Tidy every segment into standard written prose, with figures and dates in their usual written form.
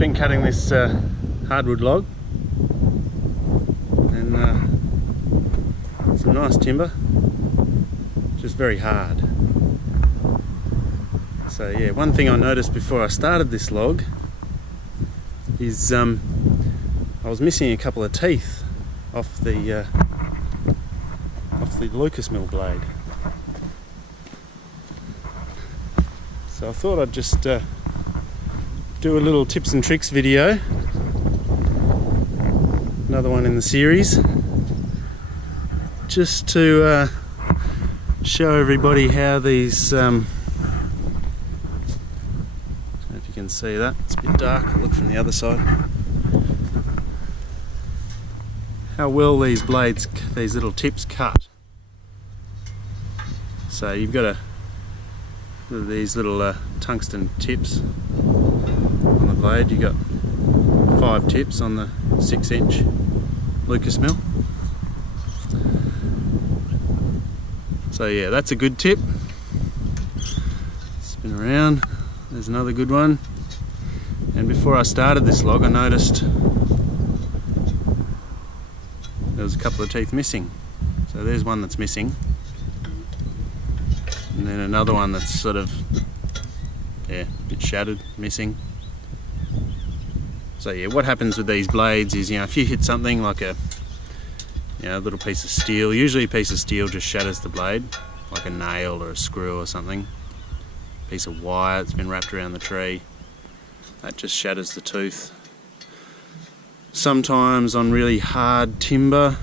been cutting this hardwood log, and some nice timber, just very hard. So yeah, one thing I noticed before I started this log is I was missing a couple of teeth off the Lucas mill blade. So I thought I'd just do a little tips and tricks video, another one in the series, just to show everybody how these, I don't know if you can see that, it's a bit dark, I'll look from the other side, how well these blades, these little tips cut. So you've got these little tungsten tips on the blade. You've got 5 tips on the 6-inch Lucas mill. So yeah, that's a good tip. Spin around, there's another good one. And before I started this log, I noticed there was a couple of teeth missing. So there's one that's missing. And then another one that's sort of, yeah, a bit shattered, missing. So yeah, what happens with these blades is, if you hit something like a little piece of steel, usually a piece of steel just shatters the blade, like a nail or a screw or something. A piece of wire that's been wrapped around the tree, that just shatters the tooth. Sometimes on really hard timber,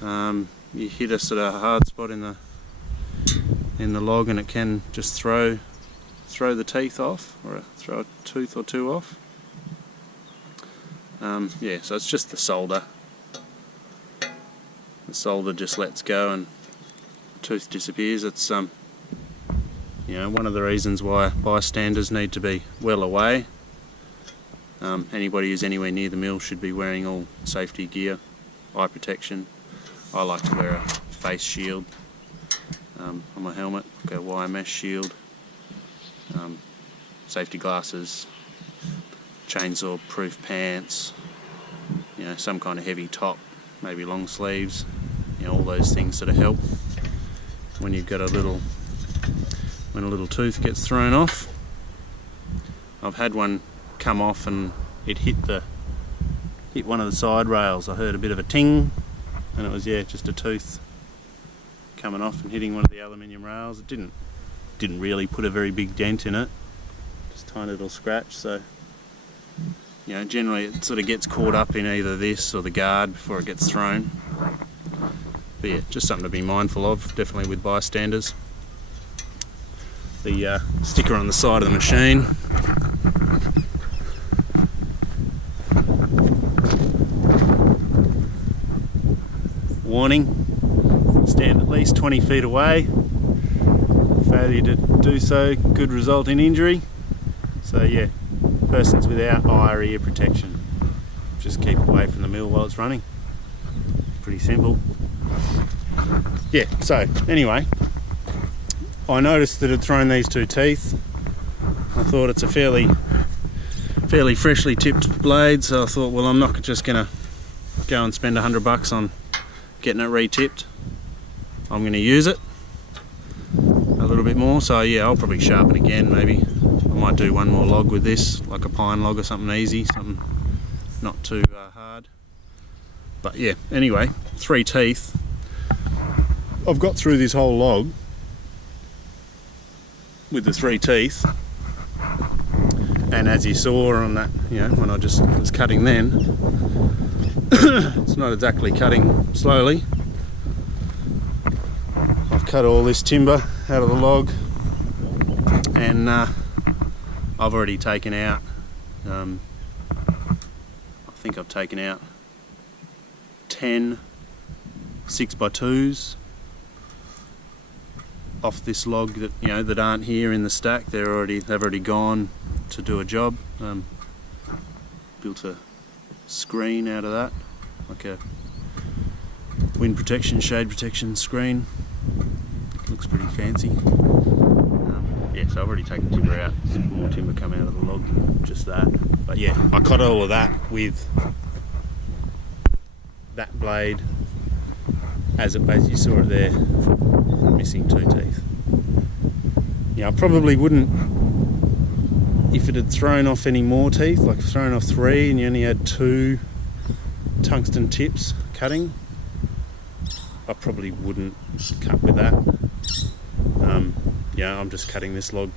you hit a sort of hard spot in the log and it can just throw the teeth off, or throw a tooth or two off. Yeah, so it's just the solder. The solder just lets go and the tooth disappears. It's one of the reasons why bystanders need to be well away. Anybody who's anywhere near the mill should be wearing all safety gear, eye protection. I like to wear a face shield on my helmet, like a wire mesh shield, safety glasses, chainsaw proof pants, some kind of heavy top, maybe long sleeves, all those things sort of help when you've got when a little tooth gets thrown off. I've had one come off and it hit one of the side rails. I heard a bit of a ting, and it was just a tooth coming off and hitting one of the aluminium rails. It didn't really put a very big dent in it, just a tiny little scratch. So generally it sort of gets caught up in either this or the guard before it gets thrown. But yeah, just something to be mindful of, definitely with bystanders. The sticker on the side of the machine, warning, stand at least 20 feet away. Failure to do so could result in injury. So yeah, persons without eye or ear protection, just keep away from the mill while it's running. Pretty simple. Yeah, so anyway, I noticed that it had thrown these 2 teeth. I thought it's a fairly freshly tipped blade, so I thought, well, I'm not just gonna go and spend $100 on getting it re-tipped. I'm going to use it a little bit more, so yeah, I'll probably sharpen again. Maybe I might do one more log with this, like a pine log or something easy, something not too hard. But yeah, anyway, 3 teeth. I've got through this whole log with the 3 teeth, and as you saw on that, when I just was cutting then, it's not exactly cutting slowly. I've cut all this timber out of the log, and I've already taken out, I think I've taken out 10 6x2s off this log that that aren't here in the stack. They've already gone to do a job. Built a screen out of that, like a wind protection, shade protection screen. Looks pretty fancy. yeah, so I've already taken timber out. Some more timber come out of the log, just that. But yeah, I cut all of that with that blade, as you saw it there, missing 2 teeth. Yeah, I probably wouldn't, if it had thrown off any more teeth, like thrown off 3 and you only had 2 tungsten tips cutting, I probably wouldn't cut with that. Yeah, I'm just cutting this log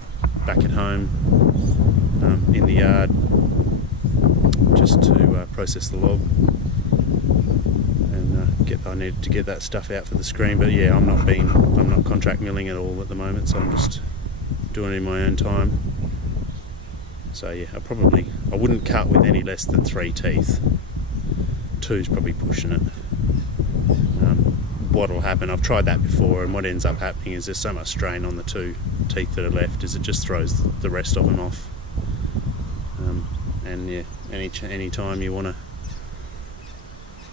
back at home in the yard just to process the log, and I needed to get that stuff out for the screen. But yeah, I'm not contract milling at all at the moment, so I'm just doing it in my own time. So yeah, I wouldn't cut with any less than 3 teeth. 2's probably pushing it. What'll happen, I've tried that before, and what ends up happening is there's so much strain on the 2 teeth that are left, is it just throws the rest of them off. And yeah, any time you want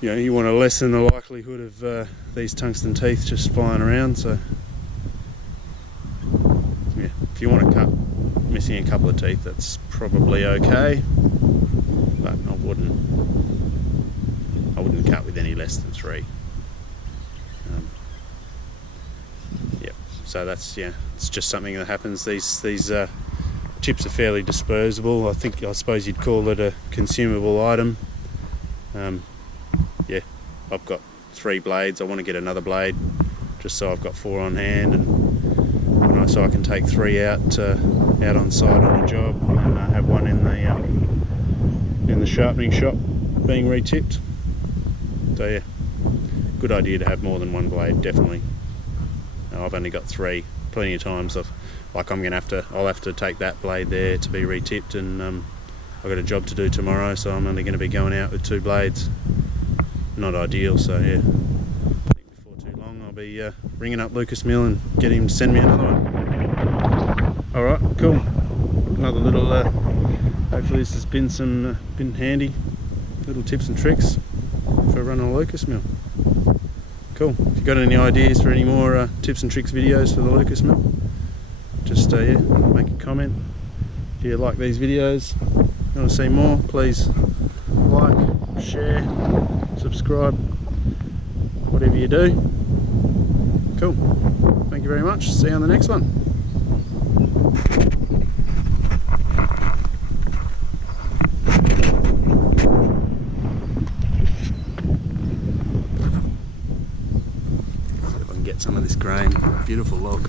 to lessen the likelihood of these tungsten teeth just flying around. So yeah, if you want to cut missing a couple of teeth, that's probably okay, but I wouldn't cut with any less than 3. Yep. So that's, yeah, it's just something that happens. These tips are fairly disposable. I suppose you'd call it a consumable item. Yeah, I've got 3 blades. I want to get another blade just so I've got 4 on hand, and so I can take 3 out on site on a job, and have one in the sharpening shop being retipped. So yeah, good idea to have more than 1 blade, definitely. I've only got 3. Plenty of times I'll have to take that blade there to be retipped, and I've got a job to do tomorrow, so I'm only going to be going out with 2 blades. Not ideal, so yeah, I think before too long I'll be ringing up Lucas Mill and get him to send me another one. Alright, cool. Another little, hopefully this has been handy little tips and tricks for running a Lucas Mill. Cool. If you've got any ideas for any more tips and tricks videos for the Lucas Mill, just yeah, make a comment. If you like these videos, you want to see more, please like, share, subscribe, whatever you do. Cool. Thank you very much. See you on the next one. See if I can get some of this grain. Beautiful log.